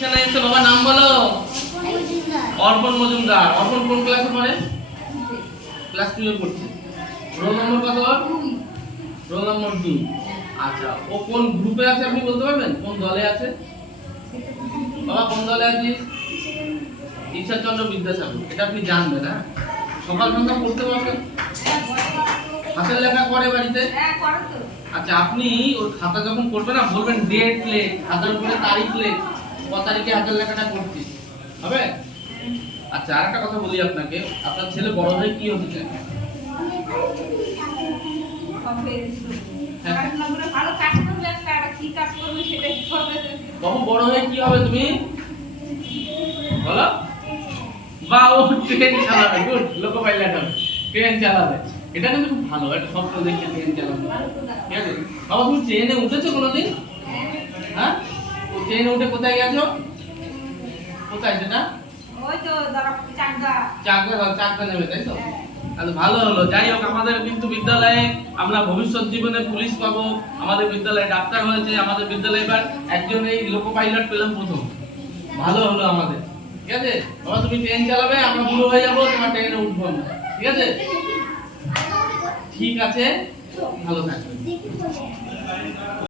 এখানে এসে বাবা নাম বলো? অর্পণ মজুমদার। অর্পণ কোন ক্লাসে পড়ে? ক্লাস টুয়ে পড়ছে। রোল নম্বর কত রোল নম্বর আচ্ছা ও কোন গ্রুপে আছে আপনি বলতে পারবেন? কোন দলে আছে? বাবা কোন দলে আছিস? ঈশ্বরচন্দ্র বিদ্যাসাগর। এটা আপনি জানবেন হ্যাঁ? সকাল সন্ধ্যা পড়তে পারবেন হাতের লেখা করে বাড়িতে। আচ্ছা আপনি ওর খাতা যখন করবেন না বলবেন ডেট লেখ খাতার উপরে তারিখ লেখ ক তারিখে হাতের লেখাটা করছিস হবে? আচ্ছা আর একটা কথা বলি আপনাকে। আপনার ছেলে বড় হয়ে কি হতে চায়? বাবু বড় হয়ে কি হবে তুমি? বলো। বা, ও ট্রেন চালাবে। গুড লোক পাইলট ট্রেন চালাবে। এটা কিন্তু খুব ভালো। একটা স্বপ্ন দেখে ট্রেন চালাবে ঠিক আছে? বাবা, তুমি ট্রেনে উঠেছো কোনোদিন? হ্যাঁ ট্রেনে উঠে কোথায় গেছো? কোথায় সেটা? ভালো হলো। যাই হোক আমাদের কিন্তু বিদ্যালয়ে আমরা ভবিষ্যৎ জীবনে পুলিশ পাবো। আমাদের বিদ্যালয়ে ডাক্তার হয়েছে আমাদের বিদ্যালয়ে এবার একজন এই লোকো পাইলট পেলাম প্রথম। ভালো হলো আমাদের। ঠিক আছে? বাবা তুমি ট্রেন চালাবে আমরা বুড়ো হয়ে যাব তোমার ট্রেনে উঠবো আমরা। ঠিক আছে? ঠিক আছে। ভালো থাকবে।